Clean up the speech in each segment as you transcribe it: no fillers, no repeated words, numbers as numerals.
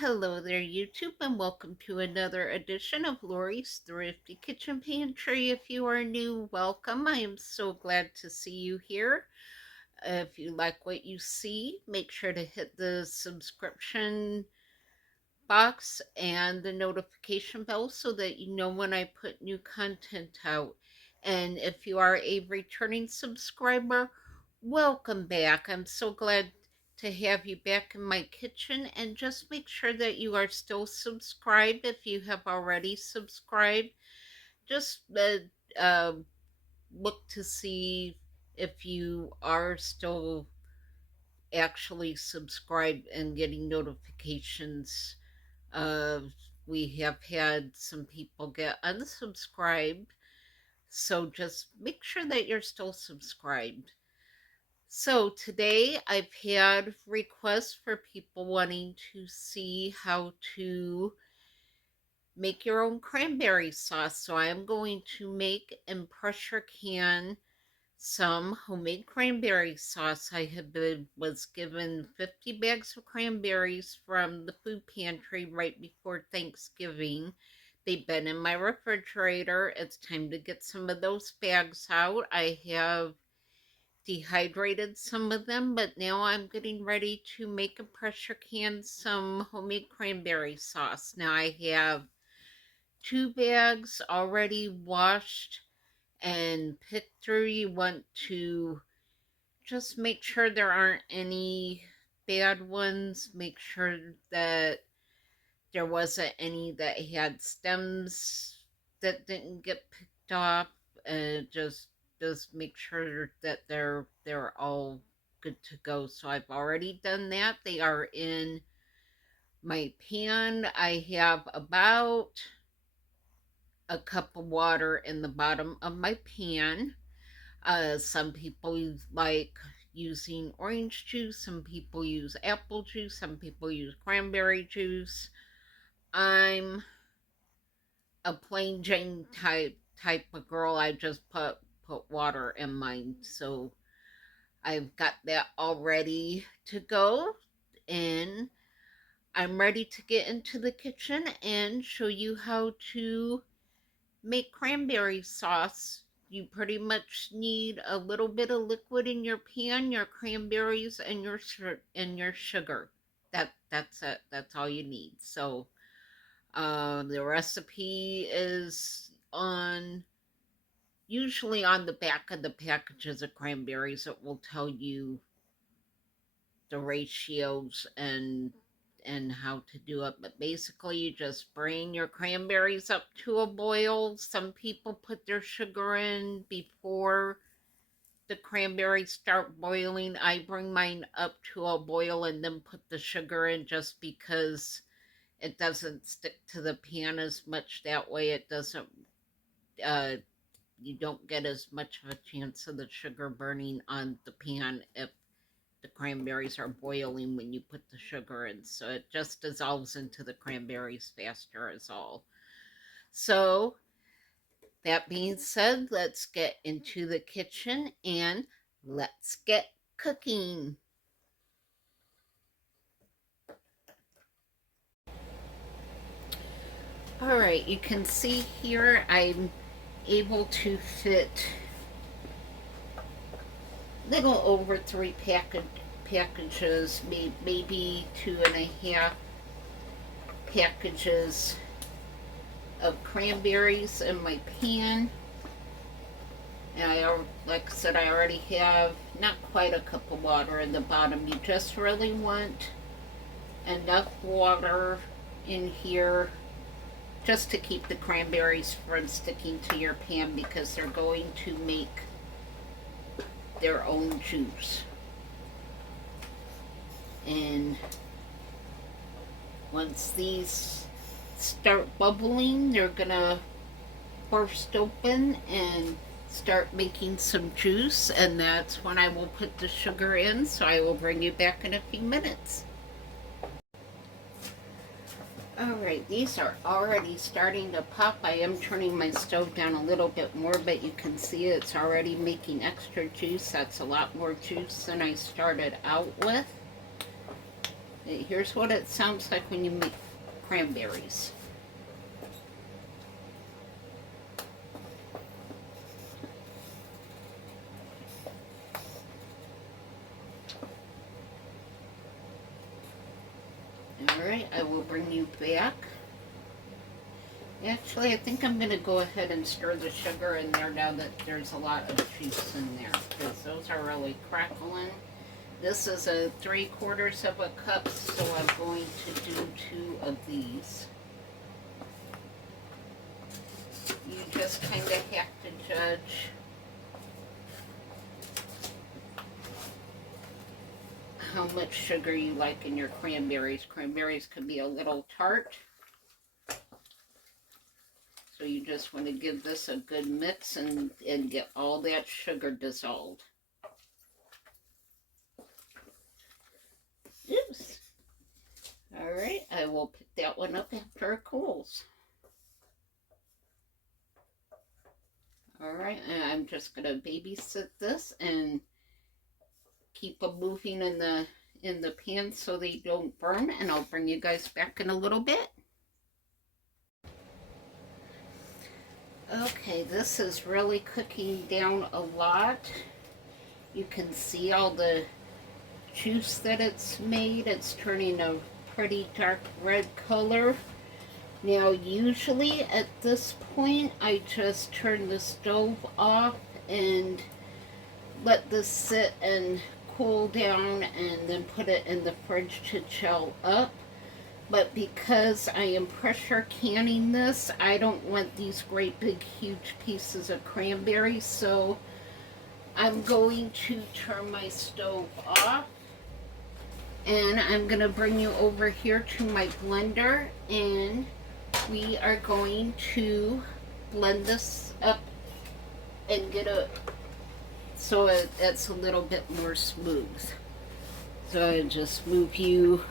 Hello there, YouTube, and welcome to another edition of Lori's Thrifty Kitchen Pantry. If you are new, welcome. I am so glad to see you here. If you like what you see, make sure to hit the subscription box and the notification bell so that you know when I put new content out. And if you are a returning subscriber, welcome back. I'm so glad to have you back in my kitchen, and just make sure that you are still subscribed. If you have already subscribed, just uh, look to see if you are still actually subscribed and getting notifications. uh, we have had some people get unsubscribed, so just make sure that you're still subscribed. So today I've had requests for people wanting to see how to make your own cranberry sauce. So I am going to make and pressure can some homemade cranberry sauce. Was given 50 bags of cranberries from the food pantry right before Thanksgiving. They've been in my refrigerator. It's time to get some of those bags out. I have dehydrated some of them, but now I'm getting ready to make a pressure can some homemade cranberry sauce. Now I have 2 bags already washed and picked through. You want to just make sure there aren't any bad ones. Make sure that there wasn't any that had stems that didn't get picked off. Just make sure that they're all good to go. So I've already done that. They are in my pan. I have about a cup of water in the bottom of my pan. Some people like using orange juice, some people use apple juice, some people use cranberry juice. I'm a plain Jane type of girl. I just put water in mine. So I've got that all ready to go, and I'm ready to get into the kitchen and show you how to make cranberry sauce. You pretty much need a little bit of liquid in your pan, your cranberries, and your sugar. That's it. That's all you need. So the recipe is usually on the back of the packages of cranberries. It will tell you the ratios and how to do it. But basically, you just bring your cranberries up to a boil. Some people put their sugar in before the cranberries start boiling. I bring mine up to a boil and then put the sugar in, just because it doesn't stick to the pan as much that way. It doesn't, uh, you don't get as much of a chance of the sugar burning on the pan if the cranberries are boiling when you put the sugar in, so it just dissolves into the cranberries faster is all. So that being said, let's get into the kitchen and let's get cooking. All right, you can see here I'm able to fit little over 3 packages, maybe 2.5 packages of cranberries in my pan. And like I said, I already have not quite a cup of water in the bottom. You just really want enough water in here just to keep the cranberries from sticking to your pan, because they're going to make their own juice. And once these start bubbling, they're gonna burst open and start making some juice, and that's when I will put the sugar in. So I will bring you back in a few minutes. Alright, these are already starting to pop. I am turning my stove down a little bit more, but you can see it's already making extra juice. That's a lot more juice than I started out with. Here's what it sounds like when you make cranberries. Alright, I will bring you back. Actually, I think I'm going to go ahead and stir the sugar in there now that there's a lot of juice in there, because those are really crackling. This is a 3/4 of a cup, so I'm going to do 2 of these. You just kind of have to judge how much sugar you like in your cranberries. Cranberries can be a little tart, so you just want to give this a good mix and get all that sugar dissolved. Oops. Alright, I will pick that one up after it cools. Alright, and I'm just going to babysit this and keep them moving in the pan so they don't burn, and I'll bring you guys back in a little bit. Okay, this is really cooking down a lot. You can see all the juice that it's made. It's turning a pretty dark red color. Now usually at this point I just turn the stove off and let this sit and cool down and then put it in the fridge to gel up. But because I am pressure canning this, I don't want these great big huge pieces of cranberry, so I'm going to turn my stove off. And I'm going to bring you over here to my blender, and we are going to blend this up and get it so it's a little bit more smooth. So I just move you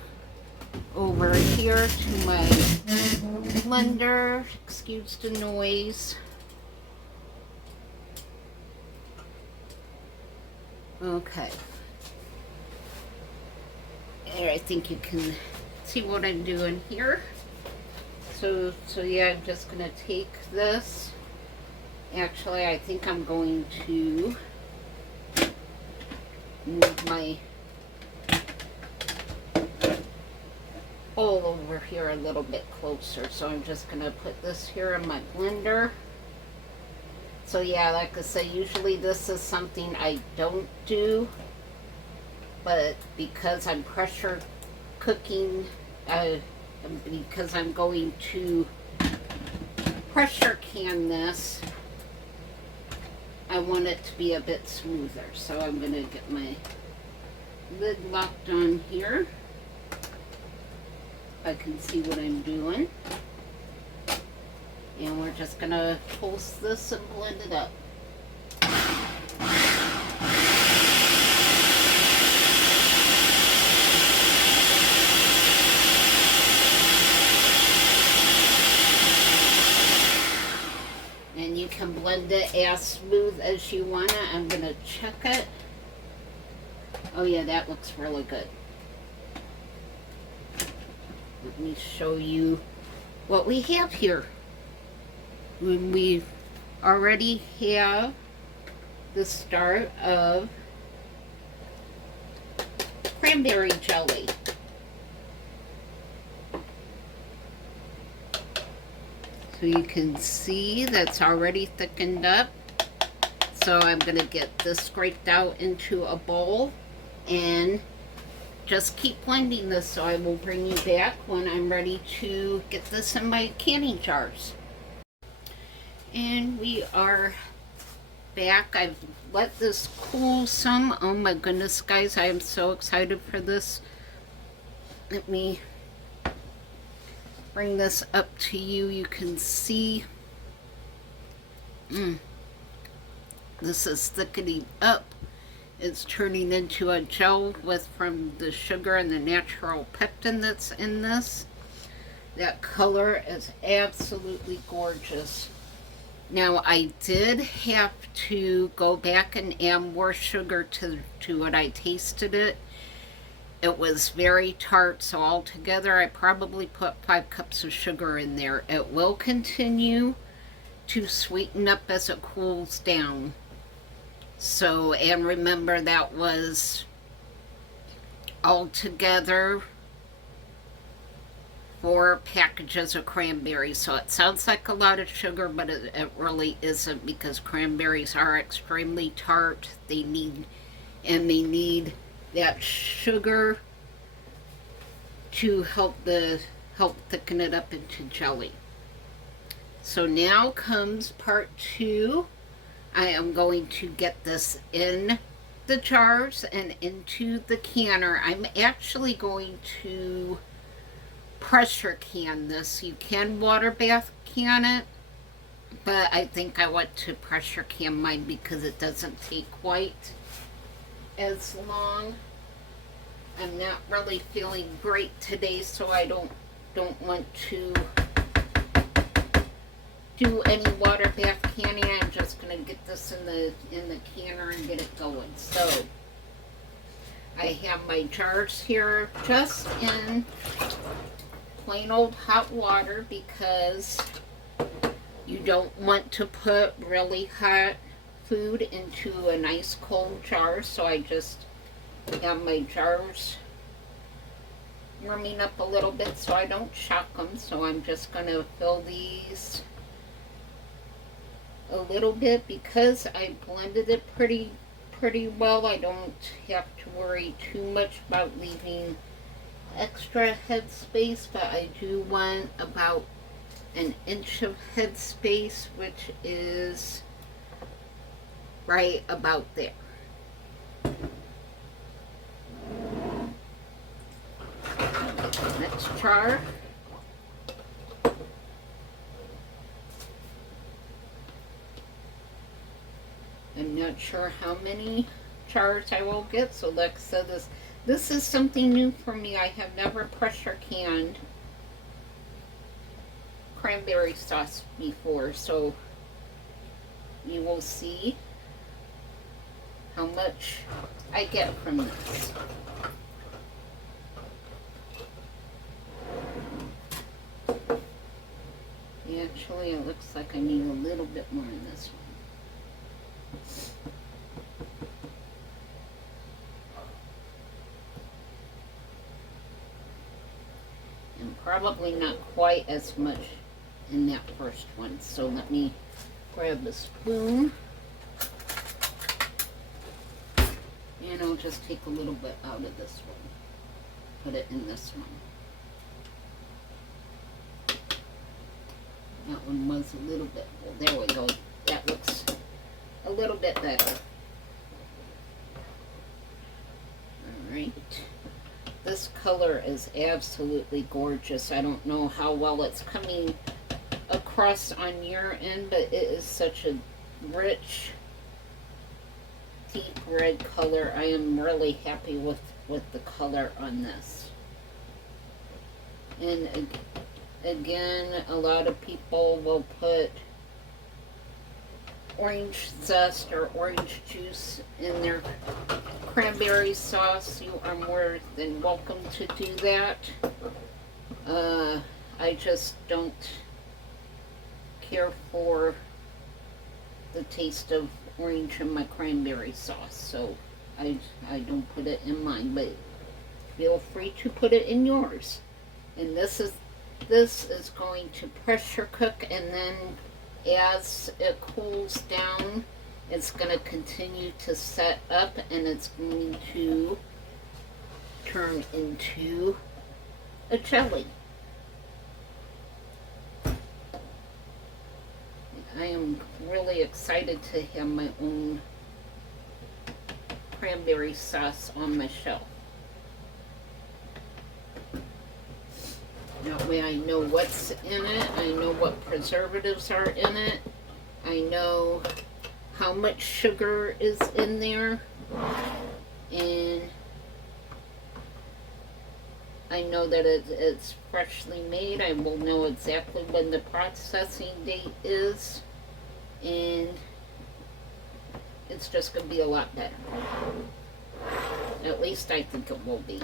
over here to my blender. Excuse the noise. Okay. There, I think you can see what I'm doing here. So yeah, I'm just gonna take this. Actually, I think I'm going to move my bowl over here a little bit closer. So I'm just gonna put this here in my blender. So yeah, like I say, usually this is something I don't do, but because I'm pressure cooking, because I'm going to pressure can this, I want it to be a bit smoother. So I'm going to get my lid locked on here. I can see what I'm doing. And we're just going to pulse this and blend it up. And you can blend it as smooth as you want it. I'm going to check it. Oh yeah, that looks really good. Let me show you what we have here. When we already have the start of cranberry jelly. So you can see that's already thickened up. So I'm going to get this scraped out into a bowl and just keep blending this. So I will bring you back when I'm ready to get this in my canning jars. And we are back. I've let this cool some. Oh my goodness, guys, I am so excited for this. Let me bring this up to you. You can see this is thickening up. It's turning into a gel from the sugar and the natural pectin that's in this. That color is absolutely gorgeous. Now I did have to go back and add more sugar to it. I tasted it, It was very tart, so altogether I probably put 5 cups of sugar in there. It will continue to sweeten up as it cools down. So, and remember that was altogether 4 packages of cranberries. So it sounds like a lot of sugar, but it really isn't, because cranberries are extremely tart. They need that sugar to help thicken it up into jelly. So now comes part 2. I am going to get this in the jars and into the canner. I'm actually going to pressure can this. You can water bath can it, but I think I want to pressure can mine because it doesn't take quite as long. I'm not really feeling great today, so I don't want to do any water bath canning. I'm just gonna get this in the canner and get it going. So I have my jars here just in plain old hot water, because you don't want to put really hot food into a nice cold jar. So I just have my jars warming up a little bit so I don't shock them. So I'm just going to fill these a little bit, because I blended it pretty well. I don't have to worry too much about leaving extra headspace, but I do want about an inch of headspace, which is right about there. Next jar. I'm not sure how many jars I will get, so like I said, this is something new for me. I have never pressure canned cranberry sauce before, so you will see how much I get from this. Actually, it looks like I need a little bit more in this one. And probably not quite as much in that first one. So let me grab a spoon. And I'll just take a little bit out of this one. Put it in this one. That one was a little bit, well, there we go. That looks a little bit better. Alright. This color is absolutely gorgeous. I don't know how well it's coming across on your end, but it is such a rich, deep red color. I am really happy with the color on this. And again, a lot of people will put orange zest or orange juice in their cranberry sauce. You are more than welcome to do that. I just don't care for the taste of orange in my cranberry sauce, so I don't put it in mine, but feel free to put it in yours. And this is going to pressure cook, and then as it cools down, it's going to continue to set up, and it's going to turn into a jelly. I am really excited to have my own cranberry sauce on my shelf. That way I know what's in it, I know what preservatives are in it, I know how much sugar is in there, and I know that it's freshly made. I will know exactly when the processing date is, and it's just going to be a lot better. At least I think it will be.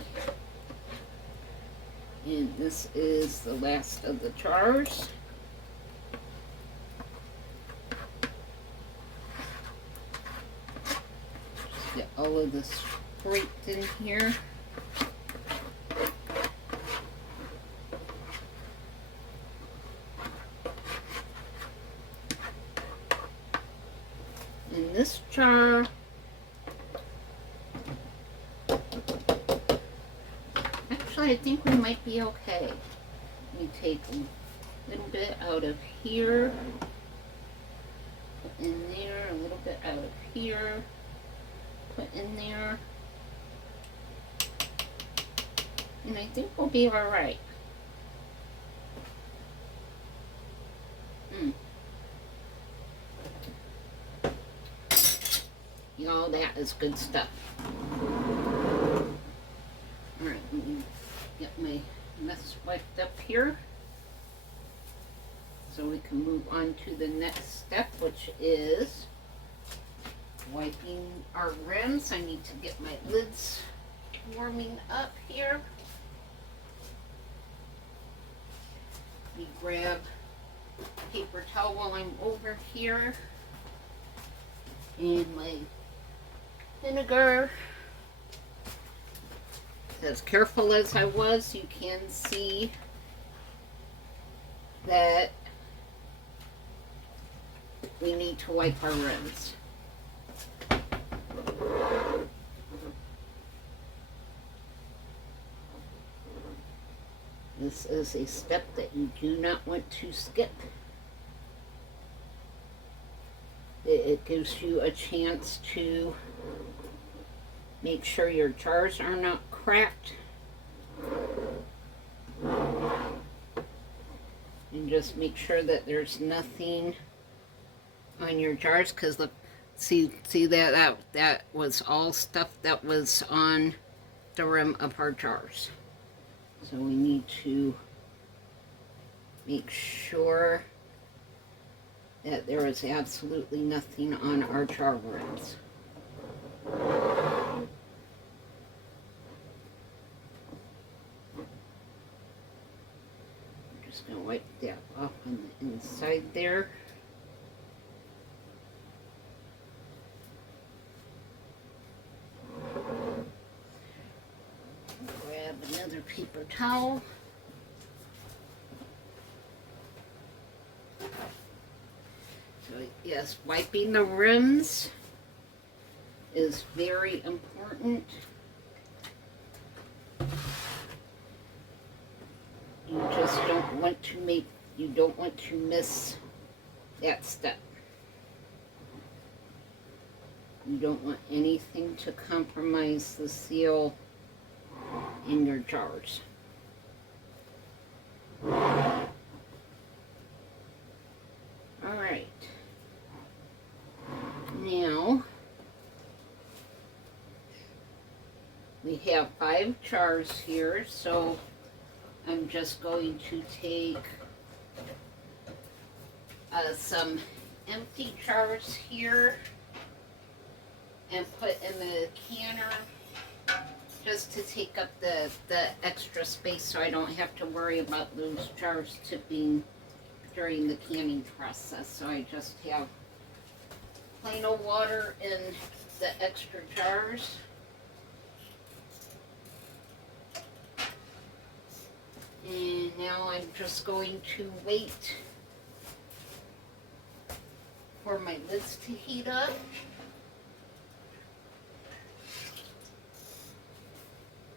And this is the last of the jars. Just get all of this scraped in here. In this jar, actually I think we might be okay. Let me take a little bit out of here, put in there, a little bit out of here, put in there, and I think we'll be all right. You know, that is good stuff. Alright, let me get my mess wiped up here so we can move on to the next step, which is wiping our rims. I need to get my lids warming up here. Let me grab paper towel while I'm over here, and my vinegar. As careful as I was, you can see that we need to wipe our rims. This is a step that you do not want to skip. It gives you a chance to make sure your jars are not cracked. And just make sure that there's nothing on your jars, because look, see that was all stuff that was on the rim of our jars. So we need to make sure that there is absolutely nothing on our jar rims. I'm just going to wipe that off on the inside there. Grab another paper towel. So yes, wiping the rims is very important. You just don't want to miss that step. You don't want anything to compromise the seal in your jars. Alright. Now, we have 5 jars here, so I'm just going to take some empty jars here and put in the canner, just to take up the extra space so I don't have to worry about those jars tipping during the canning process. So I just have plain old water in the extra jars. And now I'm just going to wait for my lids to heat up.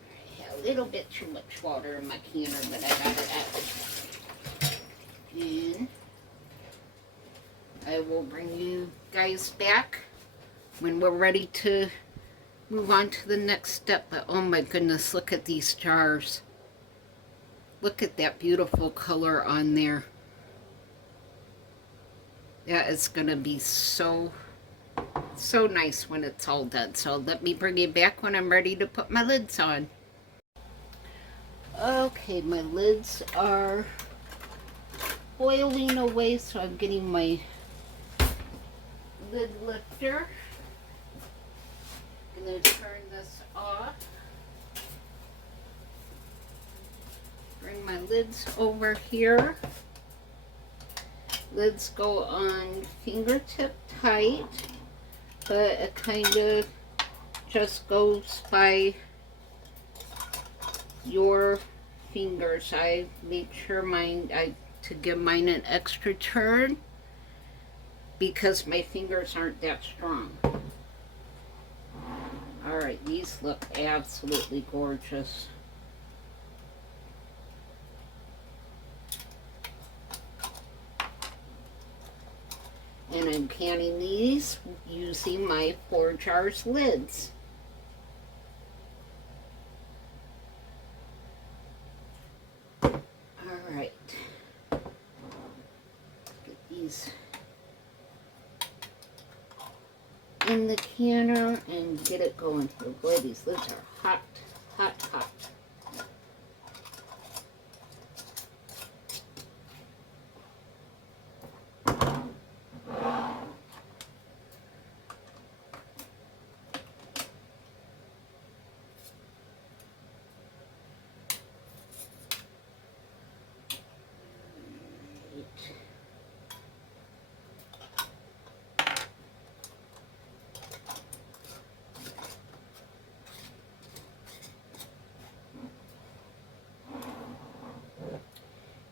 I had a little bit too much water in my canner, but I got it out. And I will bring you guys back when we're ready to move on to the next step. But oh my goodness, look at these jars. Look at that beautiful color on there. That is going to be so nice when it's all done. So let me bring you back when I'm ready to put my lids on. Okay, my lids are boiling away, so I'm getting my lid lifter. going to turn this off. Bring my lids over here. Lids go on fingertip tight, but it kind of just goes by your fingers. I make sure to give mine an extra turn because my fingers aren't that strong. Alright, these look absolutely gorgeous. And I'm canning these using my 4 jars lids. Alright. Get these in the canner and get it going here. Boy, these lids are hot, hot, hot.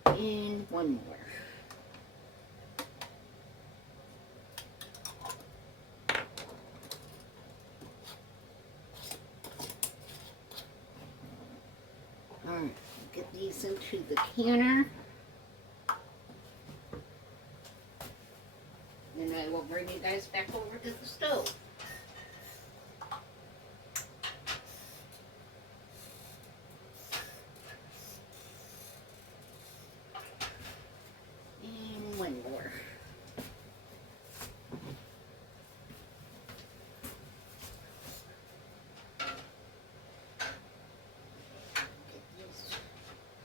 And one more. Alright, get these into the canner. And I will bring you guys back over to the stove. And one more. Get these in here.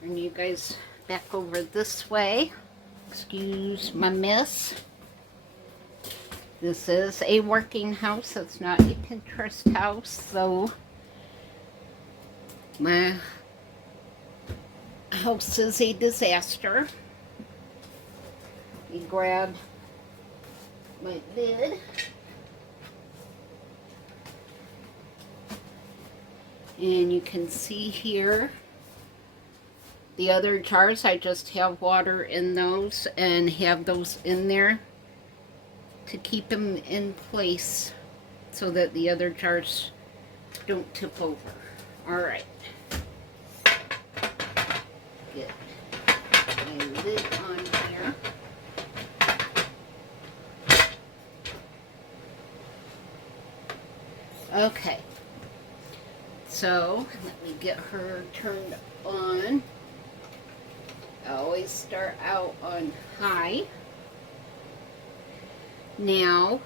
Bring you guys back over this way. Excuse my mess. This is a working house. It's not a Pinterest house, so my house is a disaster. You grab my lid. And you can see here the other jars, I just have water in those and have those in there to keep them in place so that the other jars don't tip over. Alright. Get my lid on here. Okay. So, let me get her turned on. I always start out on high. Now,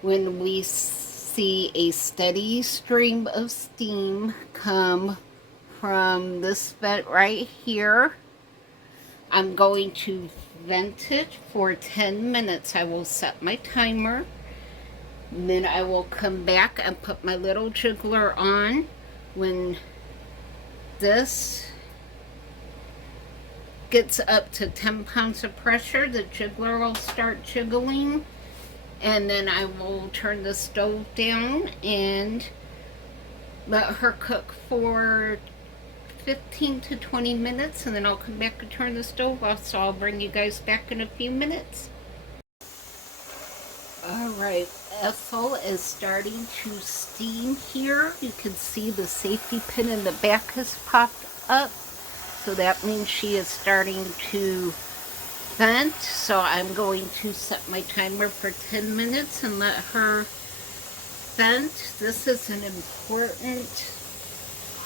when we see a steady stream of steam come from this vent right here, I'm going to vent it for 10 minutes. I will set my timer. And then I will come back and put my little jiggler on. When this gets up to 10 pounds of pressure, the jiggler will start jiggling, and then I will turn the stove down and let her cook for 15 to 20 minutes, and then I'll come back and turn the stove off. So I'll bring you guys back in a few minutes. Alright, Ethel is starting to steam here. You can see the safety pin in the back has popped up. So that means she is starting to vent. So I'm going to set my timer for 10 minutes and let her vent. This is an important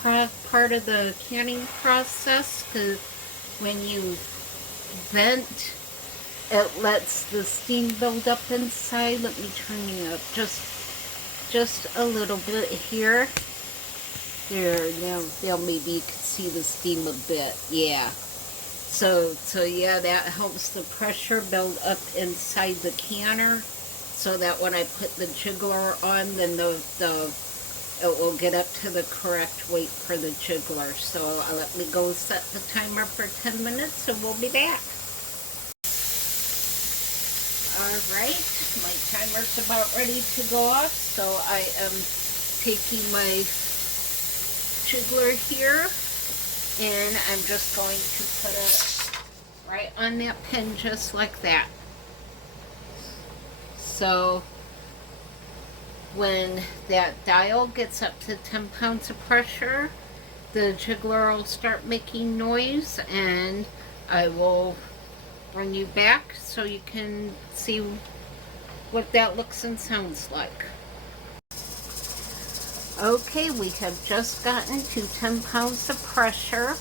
part of the canning process, because when you vent, it lets the steam build up inside. Let me turn you up just a little bit here. There, now maybe you can see the steam a bit. Yeah. So yeah, that helps the pressure build up inside the canner, so that when I put the jiggler on, then the it will get up to the correct weight for the jiggler. So let me go set the timer for 10 minutes and we'll be back. Alright, my timer's about ready to go off, so I am taking my jiggler here and I'm just going to put it right on that pin just like that. So when that dial gets up to 10 pounds of pressure, the jiggler will start making noise and I will bring you back so you can see what that looks and sounds like. Okay, we have just gotten to 10 pounds of pressure.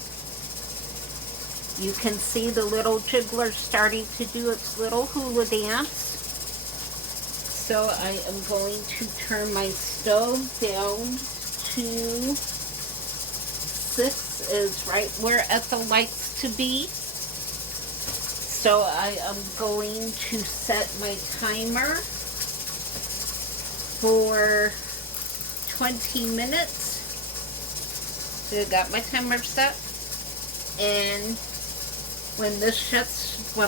You can see the little jiggler starting to do its little hula dance. So I am going to turn my stove down to 6 is right where Ethel likes to be. So I am going to set my timer for 20 minutes. So I got my timer set, and when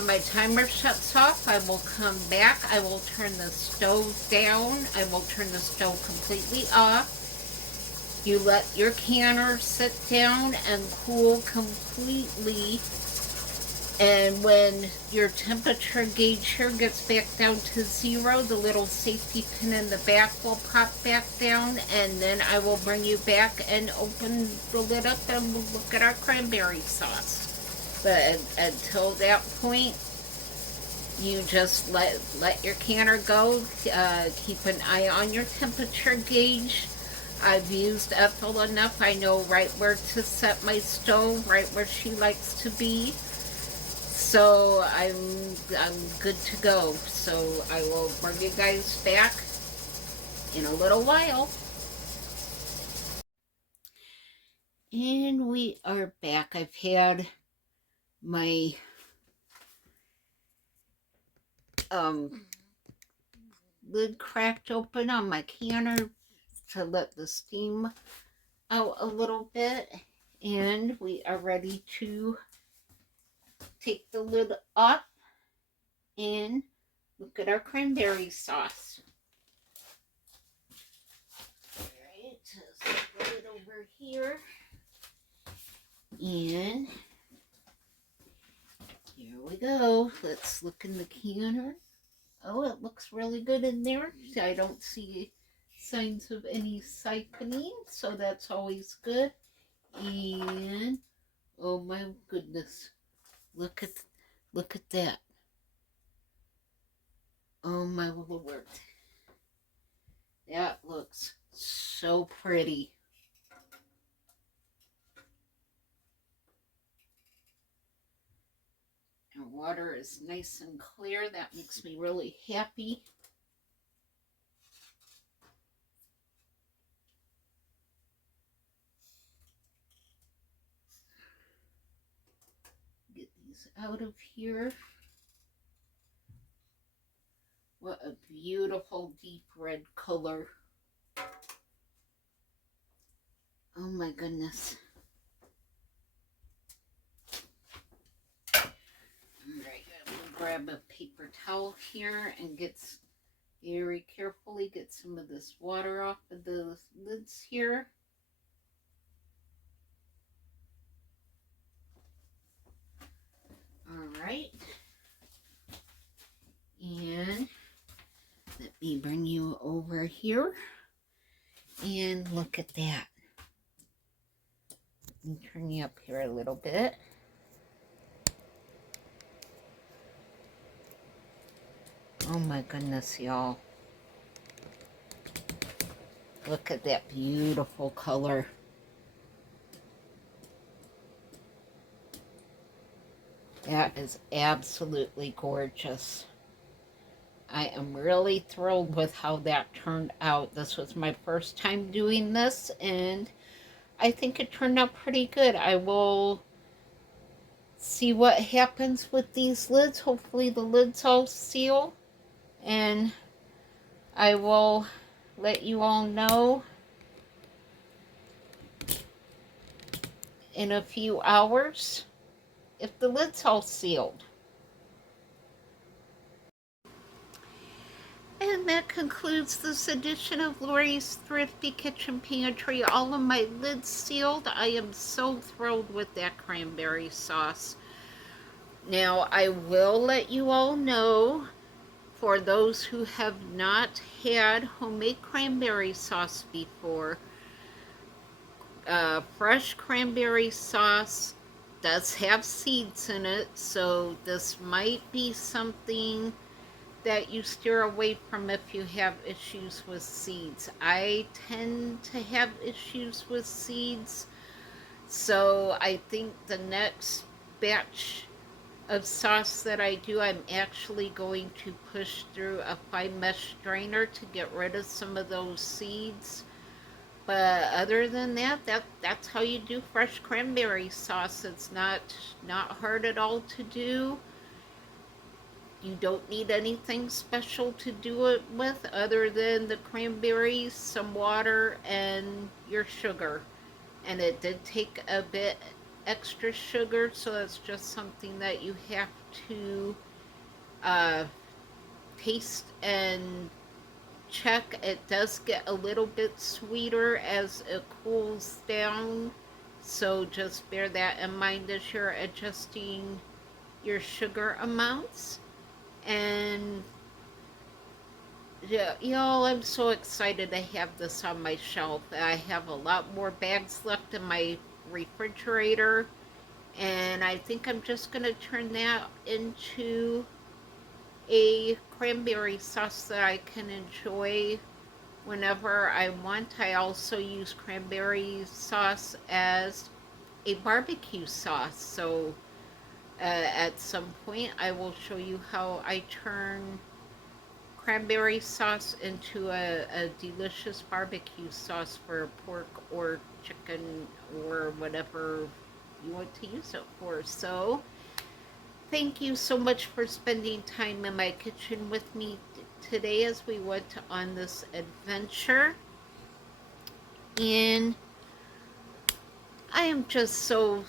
my timer shuts off, I will come back. I will turn the stove down. I will turn the stove completely off. You let your canner sit down and cool completely. And when your temperature gauge here gets back down to 0, the little safety pin in the back will pop back down, and then I will bring you back and open the lid up and we'll look at our cranberry sauce. But until that point, you just let your canner go. Keep an eye on your temperature gauge. I've used Ethel enough. I know right where to set my stove, right where she likes to be. So I'm good to go. So I will bring you guys back in a little while. And we are back. I've had my lid cracked open on my canner to let the steam out a little bit, and we are ready to take the lid off and look at our cranberry sauce. Alright, so put it over here, and here we go. Let's look in the canner. Oh, it looks really good in there. I don't see signs of any siphoning, so that's always good. And oh my goodness, look at that. Oh my Lord, that looks so pretty. And water is nice and clear. That makes me really happy. Get these out of here. What a beautiful deep red color. Oh my goodness. Alright, I'm gonna grab a paper towel here and very carefully get some of this water off of the lids here. Alright. And let me bring you over here and look at that. Let me turn you up here a little bit. Oh my goodness, y'all. Look at that beautiful color. That is absolutely gorgeous. I am really thrilled with how that turned out. This was my first time doing this, and I think it turned out pretty good. I will see what happens with these lids. Hopefully the lids all seal, and I will let you all know in a few hours if the lid's all sealed. And that concludes this edition of Lori's Thrifty Kitchen Pantry. All of my lids sealed. I am so thrilled with that cranberry sauce. Now, I will let you all know, for those who have not had homemade cranberry sauce before, fresh cranberry sauce does have seeds in it, so this might be something that you steer away from if you have issues with seeds. I tend to have issues with seeds, so I think the next batch of sauce that I do, I'm actually going to push through a fine mesh strainer to get rid of some of those seeds. But other than that, that's how you do fresh cranberry sauce. It's not hard at all to do. You don't need anything special to do it with other than the cranberries, some water, and your sugar. And it did take a bit extra sugar, so that's just something that you have to uh, taste and check. It does get a little bit sweeter as it cools down, so just bear that in mind as you're adjusting your sugar amounts. And yeah, y'all, I'm so excited to have this on my shelf. I have a lot more bags left in my refrigerator, and I think I'm just going to turn that into a cranberry sauce that I can enjoy whenever I want. I also use cranberry sauce as a barbecue sauce, so at some point I will show you how I turn cranberry sauce into a delicious barbecue sauce for pork or chicken or whatever you want to use it for. So thank you so much for spending time in my kitchen with me today as we went on this adventure. And I am just so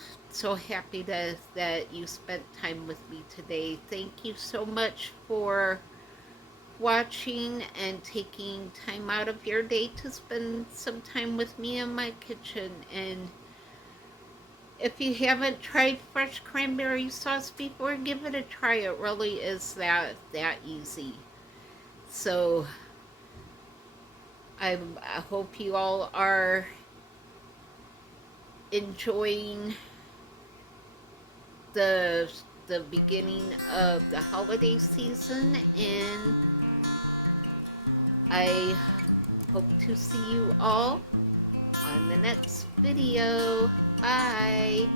happy that you spent time with me today. Thank you so much for watching and taking time out of your day to spend some time with me in my kitchen. And if you haven't tried fresh cranberry sauce before, give it a try. It really is that easy. So I hope you all are enjoying the beginning of the holiday season, and I hope to see you all on the next video. Bye.